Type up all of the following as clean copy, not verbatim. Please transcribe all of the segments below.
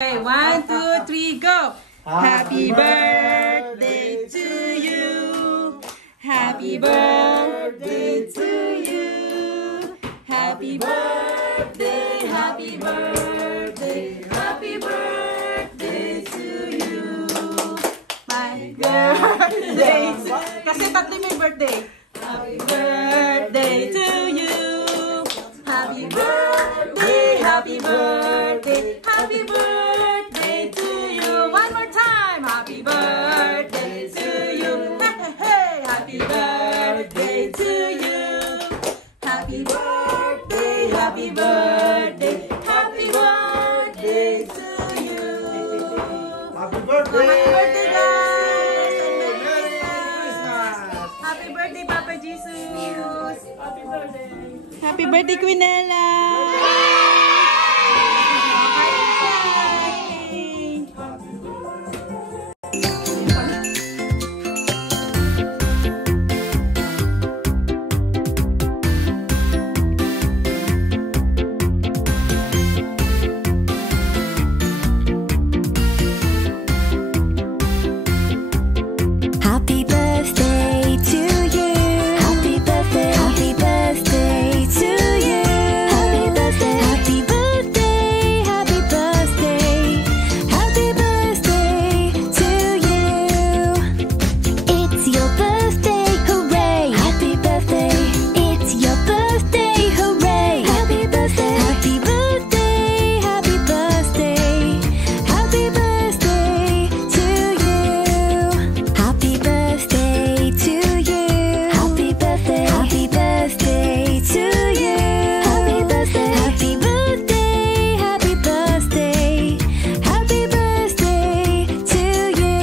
Okay, 1, 2, 3, go! Happy birthday to you! Happy birthday to you! Happy birthday, happy birthday, happy birthday to you! My birthday to... Kasi tatlo may birthday. Happy birthday to you! Happy birthday, happy birthday, happy birthday to you! One more time! Happy birthday to you! Hey, happy birthday to you! Happy birthday, happy birthday, happy birthday to you! Happy birthday! Happy birthday, guys! Merry Christmas! Happy birthday, Papa Jesus! Happy birthday! Happy birthday, Quinella! Happy birthday to you. Happy birthday. Happy birthday to you. Happy birthday. Happy birthday. Happy birthday. Happy birthday to you. It's your birthday, hooray! Happy birthday. It's your birthday, hooray! Happy birthday. Happy birthday. Happy birthday. Happy birthday to you. Happy birthday to you. Happy birthday. Happy birthday to you. Happy birthday. Happy birthday. Happy birthday. Happy birthday to you.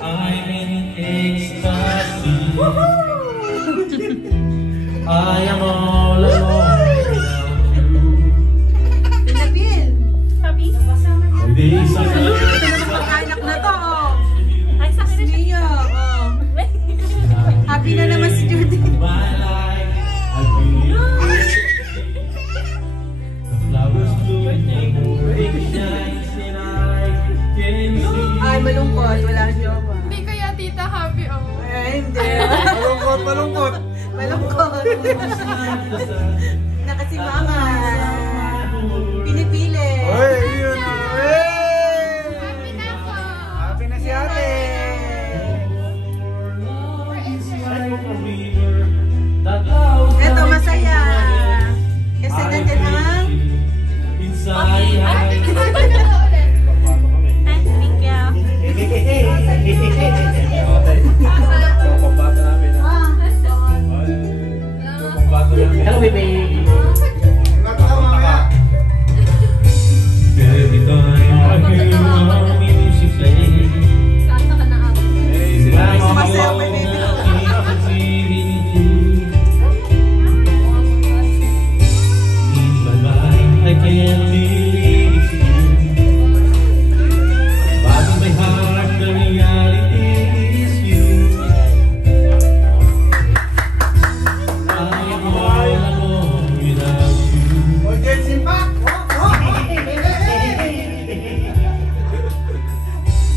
I'm in ecstasy. I am all alone without you. Pinapil! Happy? Days are Ito naman pagkaanak na to, oh. Ay, sa akin na siya. Mio, oh. Happy na naman si Judy. my life. I feel the flowers bloom, the morning shines, and I can see. Ay, malungkot. Wala ang jowa. Hindi kaya tita happy oh. Ay, hindi. Malungkot, malungkot. Malungkot. Na kasi mama. Pinipili. Oy, yun. Hey! Happy na ako. Happy na si ate. Ito, masaya. Kasi nandyan ang... Inside, Ay, thank you. Hello, baby. Nagkatawa ka. Every time I hear your music play, Kanta ka na ako. Masaya may baby. In my mind, I can't believe it's you. But in my heart, the reality is you. I am all alone without you. Oy, Jensin pa.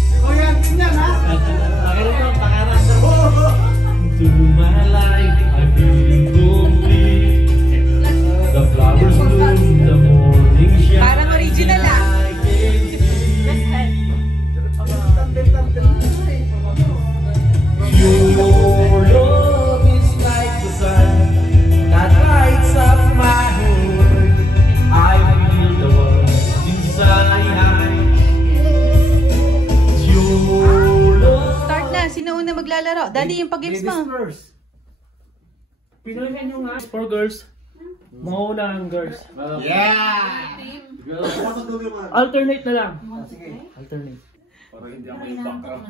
Si Kuya, tingnan ha. To my life, I feel complete. The flowers bloom, the morning shine. Parang original, ah. I can see. Your love is like the sun that lights up my heart. I feel the warmth inside. Your love. Start na. Sino una maglalaro? Daddy, yung pag-games mo. first. Pinoy nyo nga for girls. Mauna ang girls. Yeah! Alternate na lang. Sige. Alternate. Para hindi ako yung background.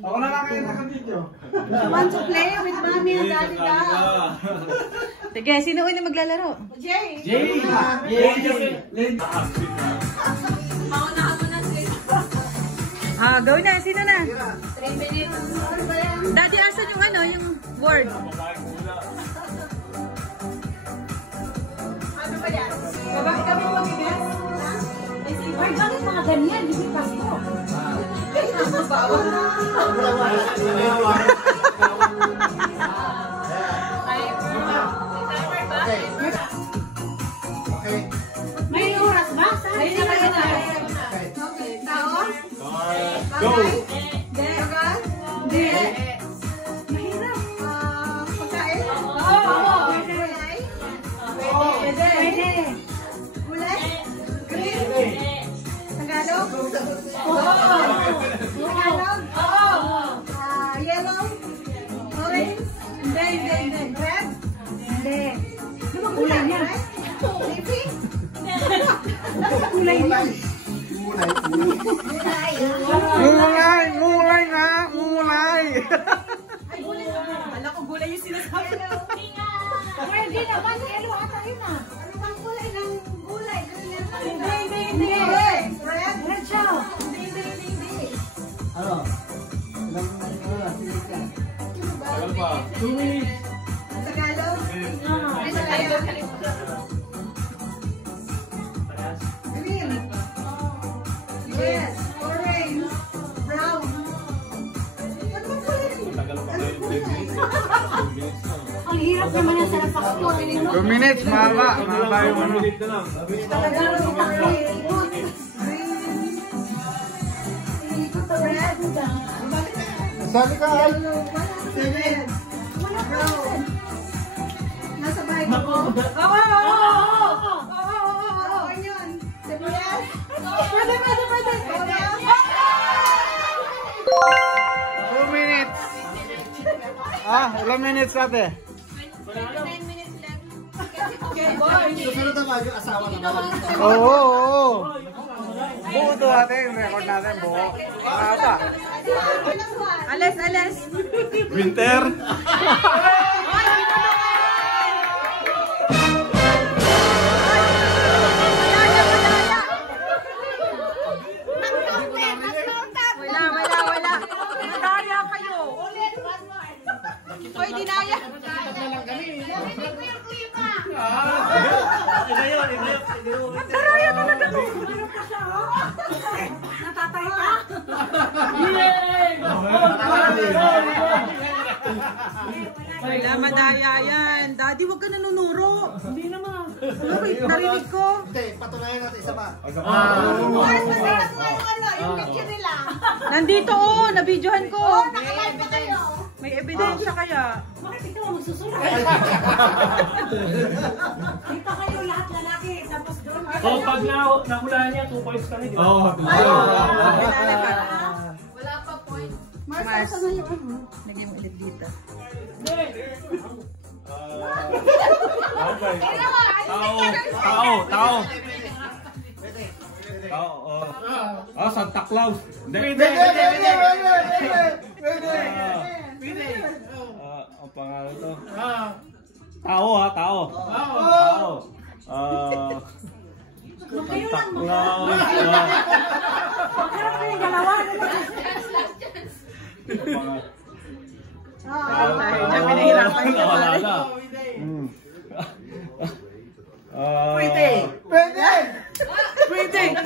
Ako na lang kayo naka-video. Want to play with mommy and daddy daw? Sige, sino una maglalaro? Jay! Jay! Go na. Sino na? 3 minutes. Daddy, asan yung ano, yung word? Ano ba yan? Bakit kami mag-guess? Ay, bakit mga ganyan? Hindi pa ko. Okay. May oras ba? Ay, Okay. Tao? Go! Dagan? Hindi. Mahirap. Pagkain? Oo. Gulay? Pwede. Gulay? Green? Tagalog? Tagalog? Yellow? Orange? Hindi. Red? Hindi. Gulay niya. Leafy? Gulay niya. Mulay nga! Mulay! Ay, gulay naman. Alam ko gulay yung sinasabi. Pwede naman. Yellow ata yun ah. Ano bang kulay ng gulay? Hindi. Red? Red siya. Hindi. Ano? Tagal pa. 2 minutes. Tagalog? Ay, Tagalog. Green? Yes. Orange? Brown? Ano bang kulay ng Tagal pa kayo. 2 minutes. 2 minutes na. Ang hirap naman yung sarap ako. 2 minutes, mahaba. Mahaba yung ano. 1 minute na lang. Tagalog? Red? Sabi ka, ay. Red? Brown? Nasa bahay ko po? Oo. Oo, yun. Sibuyas? Pwede. 2 minutes. Ilang minutes ate? 9 minutes left. Okay, boy. Susunod naman yung asawa naman. Oo. Buo to ate, yung record natin, buo. Ata. Alas. Winter. Wala. Dinaya kayo. Hoy, dinaya. Magdaraya talaga to. Natatay ka? Wala, madaya yan. Daddy, huwag ka nanunuro. Hindi naman. Wait, narinig ko. Hindi, patunayan natin isa pa. Yung picture nila. Nandito nabidyohan ko. Nakalive kayo. May ebidensya kaya. Bakit ikaw ang magsusulat? Dito kayo lahat lalaki. Tapos doon. So, pag nahulaan niya, 2 points kami, di ba? Oo. Wala pa point. Mars, saan na yung ano? Lagyan mo ulit dito. Tao. Santa Claus. Pwede. Ang pangalan to. Tao. Tao. Santa Claus. Magkarap kayo dalawa. Diyan pinahirapan ka pare. Pwede. Tingnan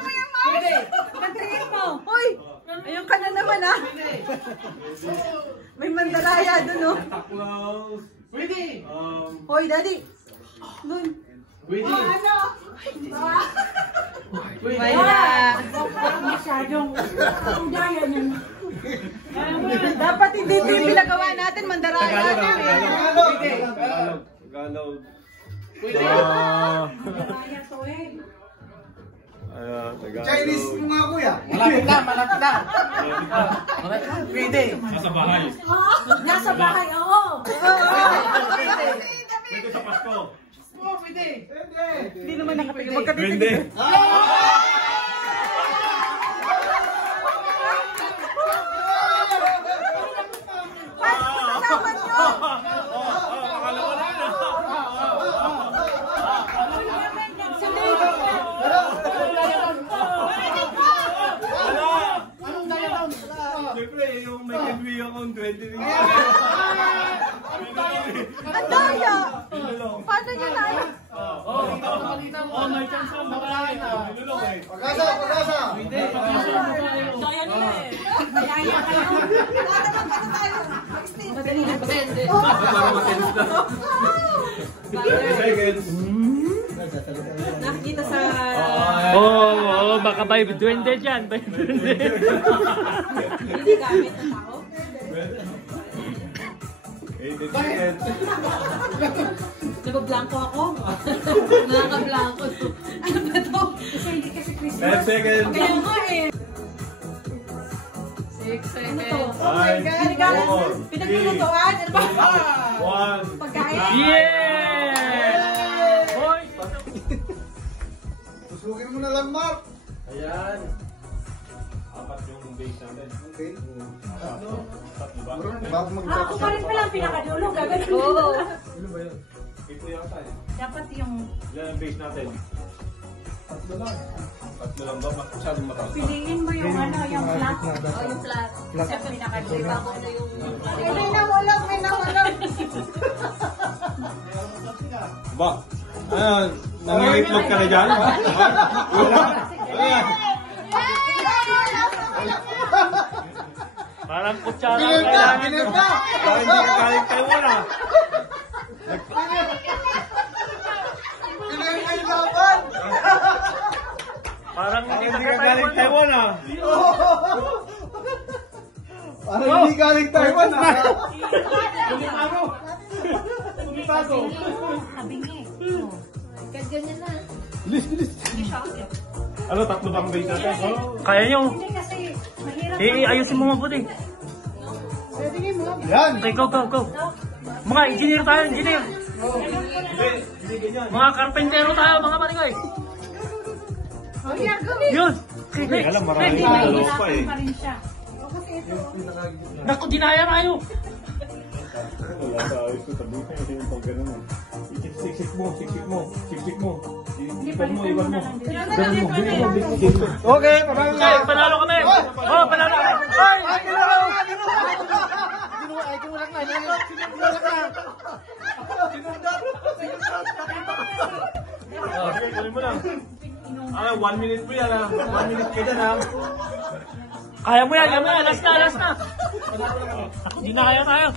mo yung mouse. Pagtingin mo. Hoy, ayun ka na naman ah. May mandaraya dun oh. Santa Claus. Hoy, daddy. Dun. Wala. Masyadong daya niyan. Dapat hindi ito yung pinagawa natin, mandaraya. Tagalog. Daya to eh. Chinese mo nga kuya. Malapit na. Pwede. Nasa bahay. Nasa bahay, oo. Dito sa Pasko. Hindi naman nakatingin. Magkatitig. Pwede. Ang daya! Paano niya na? Oh, may chance ang makakain na. Pag-asa, pag-asa! Daya nila eh. Mayaya kayo. Madali na. Nakikita sa... Oo, baka by duwende dyan. By duwende. Hindi gamit ng tao. Nag-blanco ako. Nakaka-blanco. Ano ba ito? Kasi hindi kasi Christmas. 10 seconds. Kaya nga eh. 6 seconds. Ano to? Oh my God. Pinaglutuan. Ano ba? 1. Pagkain. Yeah! Hoy! Susugin mo na lang, Mark! Ayan. 4 yung base natin. Okay. Tatlo ba? Bago Ako pa rin pala ang pinakadulo. Gagawin mo. Oo. Ano ba yun? Ito yata eh. Dapat yung Yan ang base natin. Tatlo lang ba? Masyadong mataas. piliin mo yung ano, yung flat. Oh, yung flat. Kasi pinakadulo ako na yung... May nawalog, may nawalog. Ba? Nangingitlog ka na dyan? Parang kutsara ang Binenta! kailangan. Binenta! Parang hindi ka galing Taiwan ah. Binenta yung laban! Parang Parang hindi hindi ka ka galing Taiwan ah. Parang hindi galing Taiwan ah! Kabingi. Ganyan na. Ano, tatlo bang base natin? Kaya nyo. Hindi kasi mahirap. Ayusin mo mabuti. Yan! Okay, go, go, go. Mga engineer tayo, engineer. Hindi ganyan. Mga karpentero tayo, mga maningay. Yun. Hindi, alam, marami Hindi, pa mahirapan eh. pa rin siya. Naku, dinaya tayo. Wala sa ayos ko, tabi ko kasi yung pag gano'n ah. Siksik mo, siksik mo, siksik mo. Iwan mo, iwan mo. Okay, parang Okay, panalo kami. Oh, panalo kami. Ay! Ay, kinulak na! Kinulak na! Kunin mo lang. 1 minute po yan ah. 1 minute ka dyan ah. Kaya mo yan, kaya mo yan. Last na, last na. Ako, di na kaya tayo.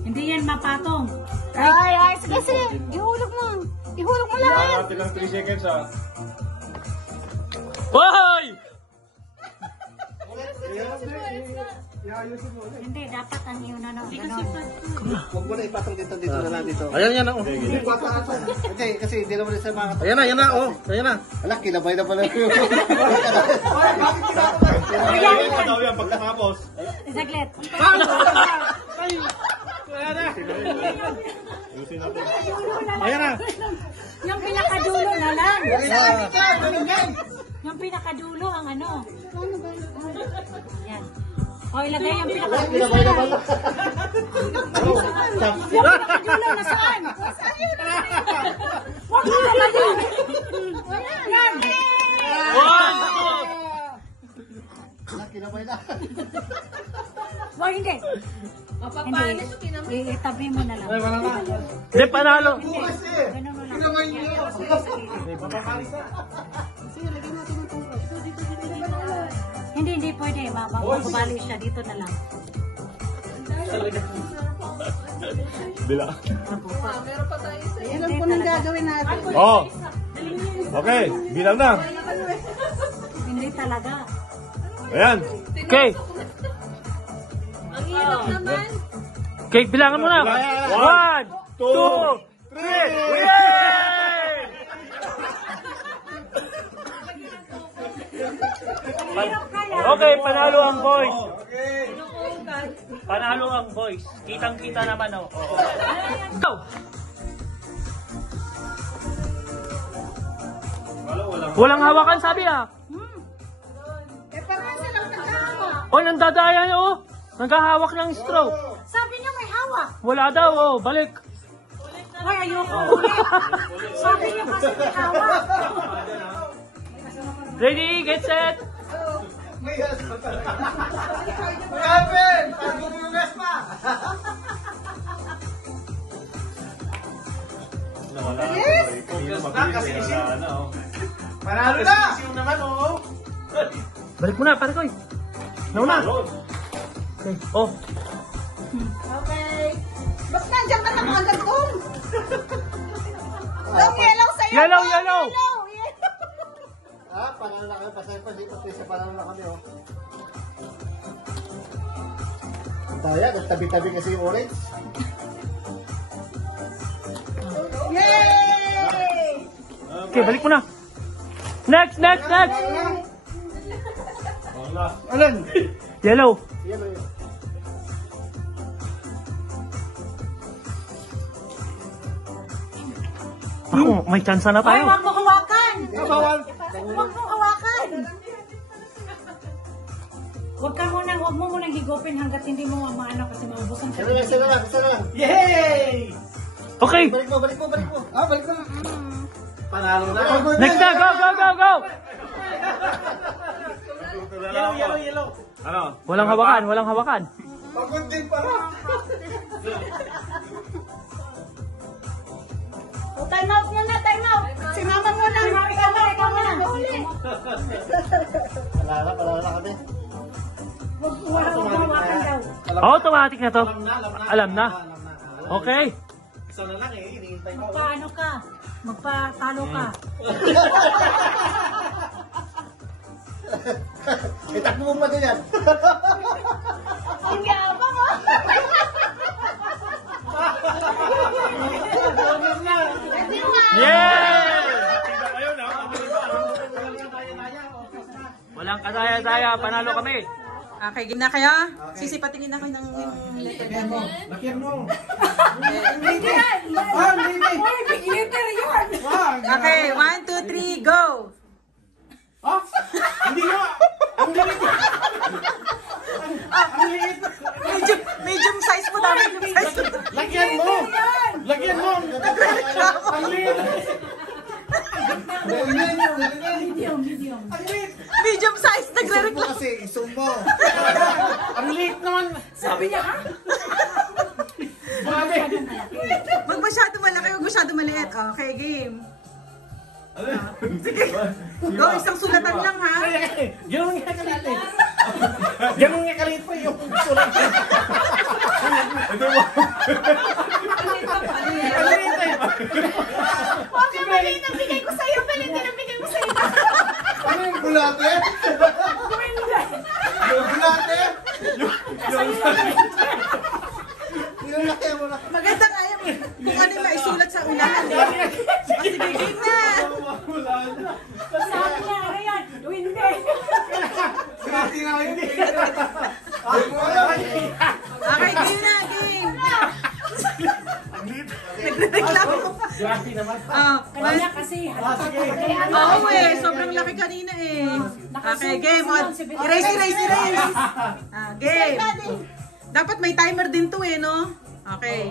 Hindi yan mapatong. Ay, sige, sige. Ihulog mo. Ihulog mo lang. Kailangan natin lang 3 seconds ah. Hoy! Hindi, dapat ang yun ano. Huwag mo na ipatong dito na lang dito. Ayan, yan na, oh. Hindi, kasi hindi naman sa mga... Ayan na, oh. Ayan na. Alak, kinabay na pala. Kailangan pa daw yan pagkatapos. Saglit. Ayusin natin. Ayan na. Yung pinakadulo na lang. Yung pinakadulo ang ano. Yan. O, ilagay yung pinakadulo. Yung pinakadulo na saan? Huwag mo na lang. Yan. One, Kinabay na. Wag, hindi. Hindi. Itabi mo na lang. Hindi, panalo. Ganun mo lang. Kinabay niyo. Hindi pwede. Mababali siya. Dito na lang. Bila. Yan ang punong gagawin natin. Oh. Okay, bilang na. Hindi talaga. Ayan. Okay. Ang hirap naman. Okay, bilangan mo na. 1, 2, 3. Yay! Okay, panalo ang boys. Panalo ang boys. Kitang-kita naman, oh. Go! Walang hawakan, sabi ah. Eh, parang silang nagkahawak. Oh, nandadaya niya, oh. Naghahawak ng straw. Sabi niya may hawak. Wala daw, oh. Balik. Hoy, ayoko ulit. Sabi niya kasi may hawak. Ready, get set. May yes pa talaga. What happened? Pagbubugas pa! Panalo na! Yung naman, oo. Balik mo na, pare ko. Nauna. Okay. Oh. Okay. Ba't nandiyan ka na mga gantong? Ang yellow sa'yo. Yellow, yellow. Ah, panalo na kami. Pasay panalo na kami, oh. Ang taya, nagtabi-tabi kasi yung orange. Yay! Okay, balik mo na. Next, next, next. Alan! Yellow. Yan, yan. Ako, may chance na Ay, tayo. huwag mo hawakan. Bawal! Huwag mo hawakan. Huwag mo munang higupin hanggat hindi mo maano kasi maubusan ka. Isa na lang. Yay! Okay. Balik mo. Ah, balik mo. Panalo na. Next na, go, go, go, go. Yellow. Ano? Walang hawakan. Pagod din pala. O, time out muna, time out. Si mama muna. Ikaw muna. Palala kami. Huwag mo hawakan daw. Automatic na to. Alam na. Okay. Isa na lang eh, hinihintay ko. Magpaano ka? Magpatalo ka. Itakbo mo pa din yan. Ang yabang oh. Yeah! Walang kadaya-daya, panalo kami. Okay, game na kayo? Sisipatingin ako ng letter demo. Lakyan mo. Okay, 1, 2, 3, go! Hindi nga! Ang liit! Medium size mo daw, medium size mo. Lagyan mo! Ang liit! Medium. Medium size, nagre-reklamo. Kasi, isumbo. Ang liit naman! Sabi niya ha? Wag masyado malaki, wag masyado maliit. Okay, game. Sige. Go, isang sulatan lang ha. Ganun nga kalit eh. Ganun nga kalit pa yung sulat. Kalit eh. Huwag yung maliit ang bigay ko sa'yo. Maliit ang bigay ko sa'yo. Ano yung bulate? Yung bulate? Yung laki mo na. Maganda nga yan. Kung ano yung maisulat sa unahan. O sige, game na. Sabi niya, ano yan? Hindi. Grabe nga yun. Okay, game na, game. Nagre-reklamo ko pa. Grabe naman. Kanina kasi. Oo sobrang laki kanina eh. Okay, game. Erase. Game. Dapat may timer din to eh, no? Okay.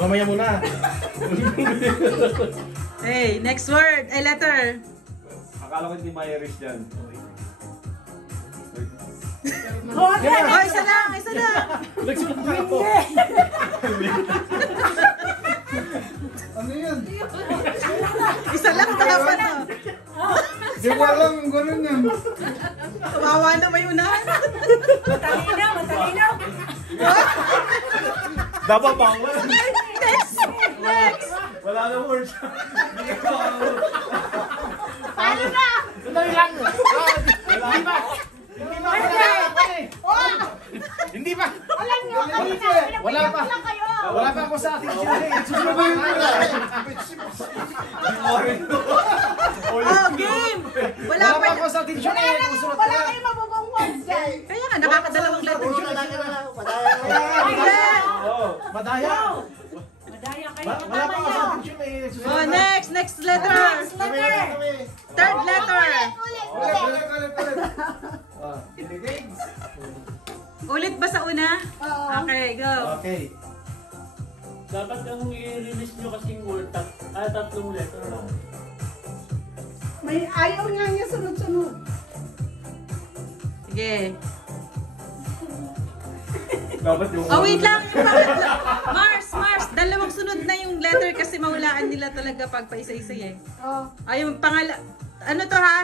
Mamaya muna. Hey, next word. Ay, letter. Akala ko hindi ma-erase dyan. Oh, isa lang. Nagsulat na ako. Ano yun? Isa lang dapat to. Di ko alam kung gano'n yan. Kawawa na may unahan. Matalinaw. Dapat bawal. Next. Wala na words. Paano na? Sandali lang. Hindi ba? Hindi ba? Alam nyo, kanina. Wala pa. Lang kayo. Wala pa ako sa ating chili. Oh, game. Wala Wala pa. pa ako sa ating chili. Wala kayong mabubong words dyan. Kaya nga, nakakadalawang letter. Madaya. Madaya kayo. Wala pa ako sa ating chili. Oh, next letter. Third letter. Ulit ba sa una? Okay, go. Okay. Dapat ang i-release nyo kasing word, tatlong letter lang. May ayaw nga niya sunod-sunod. Sige. Dapat yung... Oh, wait lang. Yung pangatlo. Mars. Dalawang sunod na yung letter kasi mahulaan nila talaga pag paisa-isa eh. Oh. Ay, yung ano to ha?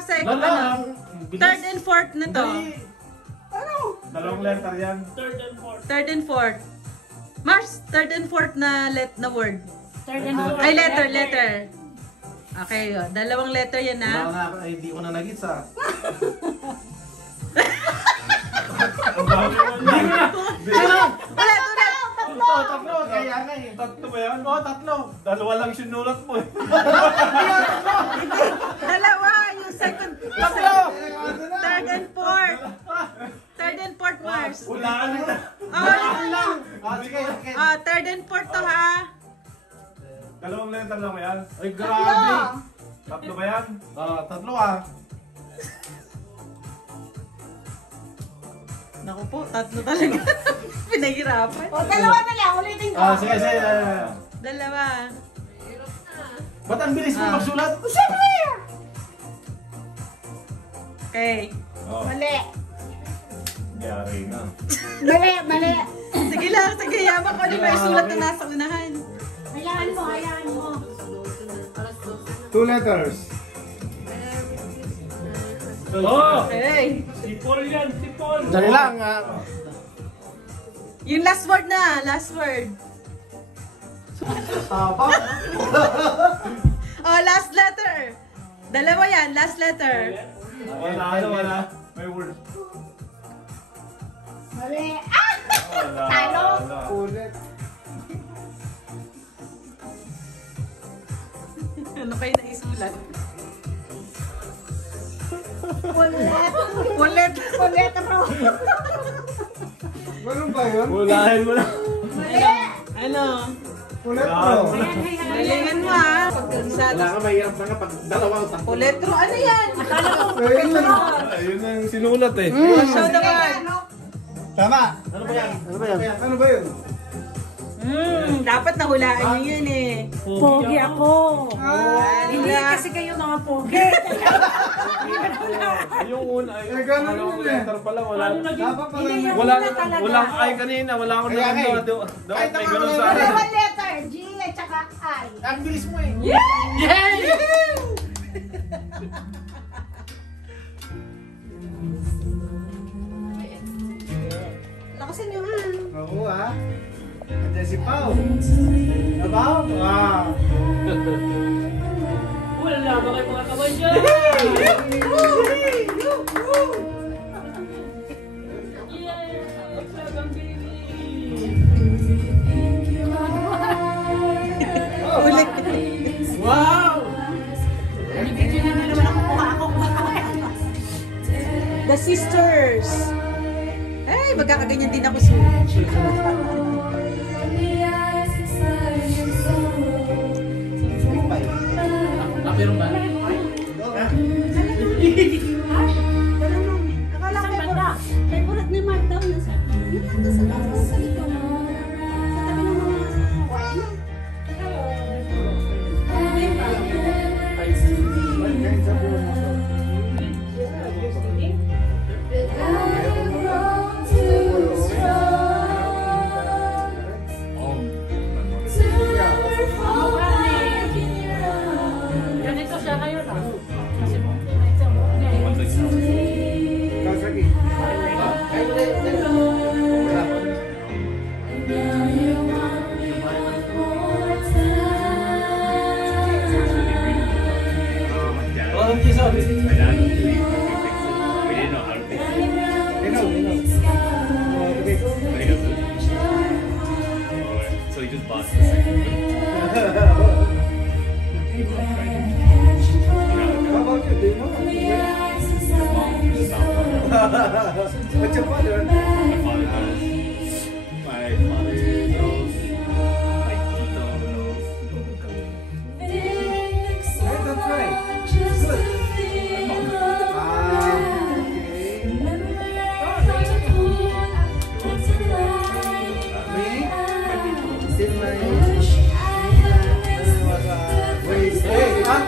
Third and fourth na to. Dalawang letter yan. Third and fourth. Mars, third and fourth na word. Third and fourth. Ay, letter. Okay, dalawang letter yan ha. Hindi ko na nagits ah. Ulit. Tatlo. Kaya nga eh. Tatlo ba yan? Oo, tatlo. Dalawa lang sinulat mo eh. Dalawa, yung second. Tatlo! Third and fourth. Third and fourth, Mars. Hulaan mo na. Sige. Third and fourth to ha. Dalawang letter lang ba yan? Ay, grabe. Tatlo ba yan? Tatlo ah. Naku po, tatlo talaga. Pinahirapan. O, dalawa na lang. Ulitin ko. Sige. Dalawa. Ba't ang bilis mo magsulat? Okay. Oo. Mali. Yari na. Mali. Sige lang, yaman ko na may sulat na nasa unahan. Hayaan mo. 2 letters. Oh! Okay. Sipol yan, sipol! Dali lang. Yung last word na, last word. Last letter. Dalawa yan, last letter. Wala. May word. Mali. Wala. Talo. Ulit. Ano kayo na isulat? Ulit, bro. Ganun ba yun? Hulahin mo na. Mali. Ano? Ulit bro. Galingan mo ha. Wala ka, mahirap na nga pag dalawang tatlo. Poletro, ano yan? Ayun. Ayun ang sinulat eh. Show naman. Tama. Ano ba yan? Ano ba yun? Dapat nahulaan nyo yan eh. Pogi ako. Hindi Hindi kasi kayo mga pogi. Yung una, yung ganun dalawang yun eh. letter pa lang. Wala. Dapat pala Hindi may... yan. Walang ay kanina. Wala akong Kaya naganda. nga eh. Dapat may ganun sa akin. Dalawang letter. G at saka I. Ang bilis mo eh. Lakasin nyo ha. Oo ah. Nandiyan si Pao. Pao? Wala ba kayo mga kamay dyan? Yeah! Sagang Ulit. Wow! The Sisters. Ay, magkakaganyan din ako sulat. Meron ba? Akala ko favorite ni Mark daw yun. Yun lang sa likod. Sa tabi ng mga wine. Ganito siya ngayon ah. Kasagi. Oh, hindi sabi. So he just bought the second. How about you? Do you know? What's your father? My father knows. My father knows. My tito knows. Right, that's right. Good. Me? Still my... Wait, up.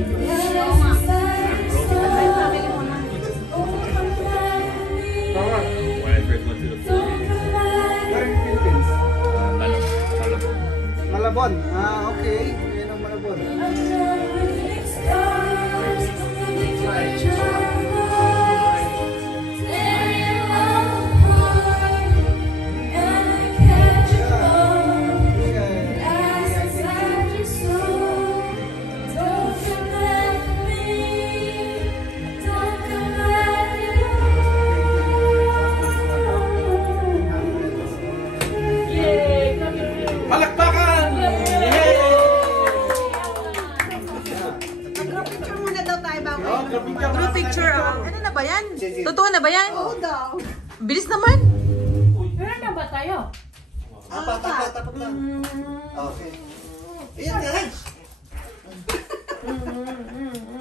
When I first went to the Philippines. Where in Philippines? Malabon. Malabon. Ah, okay. Yan ang Malabon. Palakpakan! Group picture muna daw tayo bago. Group picture. Ano na ba yan? Totoo na ba yan? Oo daw. Bilis naman. Meron na ba tayo? Tapat lang. Okay. Ayan guys.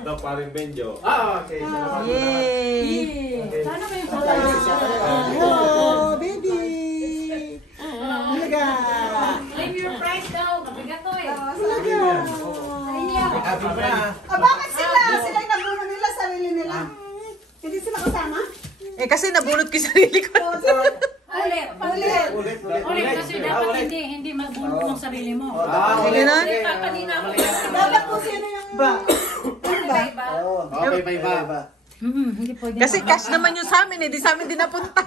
Ito paring Benjo. Ah, okay. Yay! Sana ba yung Oh, baby. Talaga. Claim your prize daw. Kabigat to eh. Bakit sila? Sila yung nabuno nila, sarili nila. Hindi sila kasama? Eh kasi nabunot ko yung sarili ko. Ulit. Ulit kasi dapat hindi magbunot ng sarili mo. Sige na. Kanina ako. Dapat po sino yung... Iba-iba. Iba. Hindi pwede. Kasi cash naman yung sa amin eh. Di sa amin din napunta.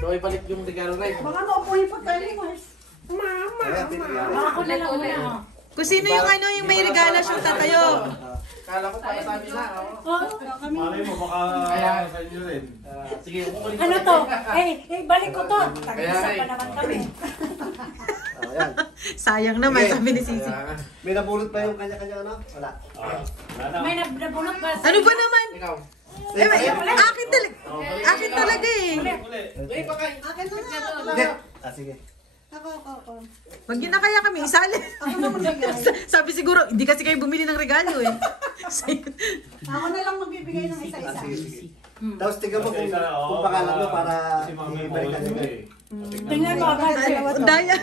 So, ibalik yung regalo na Baka maupuhin pa tayo mo. Ako na lang muna. Kung sino yung ano yung may regala siyang tatayo. Kala ko para sa amin na. Malay mo, baka sa inyo rin. Sige, kukunin ko. Ano to? Balik ko to. Tag-isa pa naman kami. Ayan. Sayang naman sabi ni Sisi. May nabulot pa yung kanya-kanya ano? Wala. May nabunot ba? Ano ba naman? Ikaw. Akin talaga. Akin talaga eh. Uy, pakay. Akin na nga. Hindi. Ah, sige. Ako. Wag yun na kaya kami isali. Sabi siguro, hindi kasi kayo bumili ng regalo eh. Ako na lang magbibigay ng isa-isa. Sige. Tapos tingnan mo kung pangalan mo para ibalikan nyo. Tingnan mo agad. Daya.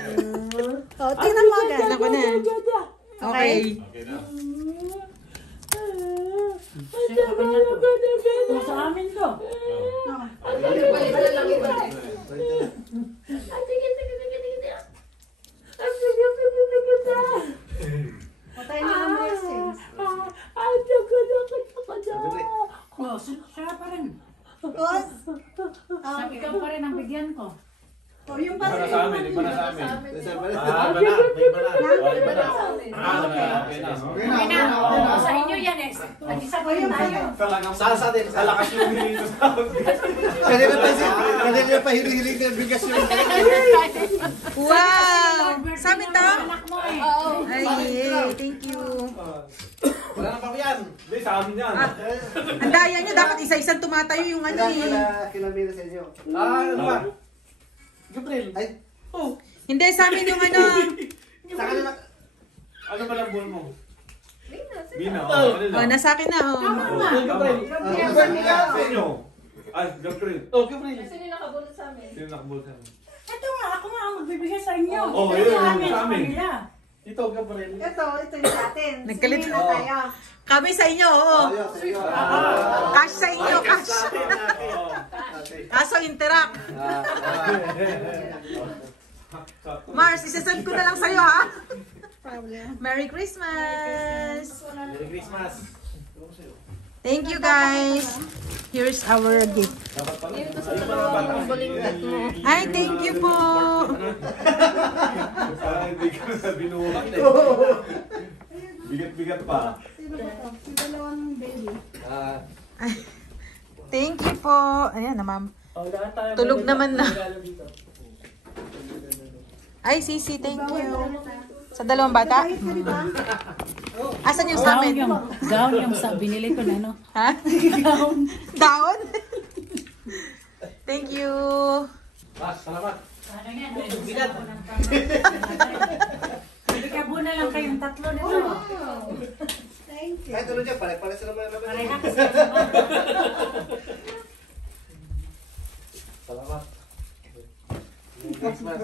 Tingnan mo agad. Alam ko na. Okay. Kung sa amin to. Patay na ang blessings. Oh, siya pa rin. Tapos, Sabi ka pa rin ang bigyan ko. yung Iba na sa amin, iba na sa amin. Iba na. Iba na. Okay na. Okay na. Sa inyo yan eh. Nag-isa ko yung tayo. Talagang Sa din. sa lakas yung hiling ko sa Kanina pa hinihiling ng bigas yun. Wow! Sa amin to? Anak mo eh. Ay, yay. Thank you. Wala na pa yan. Hindi, sa amin yan. Ang daya nyo, dapat isa-isang tumatayo yung ano eh. Kila Mira sa inyo. Ano ba? Gabriel. Ay, Hindi, sa amin yung ano. sa kanila. Ano ba lang buwan mo? Bina. Oh, nasa akin na oh. Gabriel. Sa inyo. Ay, Gabriel. Oh, Gabriel. Sino nakabulot sa amin? Ito nga, ako nga ang magbibigay sa inyo. Oh, Ito yun, sa amin, sa sa amin. kanila. Ito, Gabriel. Ito yung sa atin. Nagkalit. Sino na tayo? Kami sa inyo, oo. Sa inyo. Cash sa inyo, cash. Kaso interact. Mars, isasend ko na lang sa'yo ha. Merry Christmas! Merry Christmas. Thank you guys. Here's our gift. Ay, thank you po. Parang hindi ka na binuhat eh. Bigat-bigat pa. Sino ba to? Yung dalawang baby. Ay, thank you po. Ayan na ma'am. Tulog naman na. Ay, Sisi, thank you. Sa dalawang bata? Asan yung sa amin? Gown yung sa binili ko na, no? Ha? Down? Thank you. Salamat. Ano yan? Bigyan mo na lang kayong tatlo nito. Thank you. Kahit ano dyan, pare sila mga naman. Parehas. Salamat. Merry Christmas.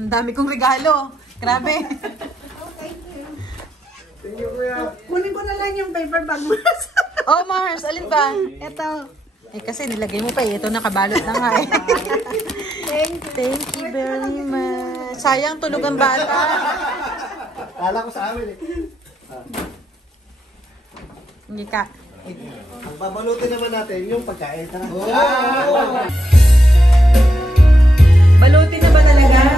Ang dami kong regalo. Grabe. Kunin ko na lang yung paper bag mo. Oh, Mars, alin ba? Ito. Eh, kasi nilagay mo pa eh. Ito nakabalot na nga eh. Thank you very much. Sayang tulog ang bata. Kala ko sa amin eh. Hindi ka. Ang babalutin naman natin yung pagkain. Tara. Balutin na ba talaga?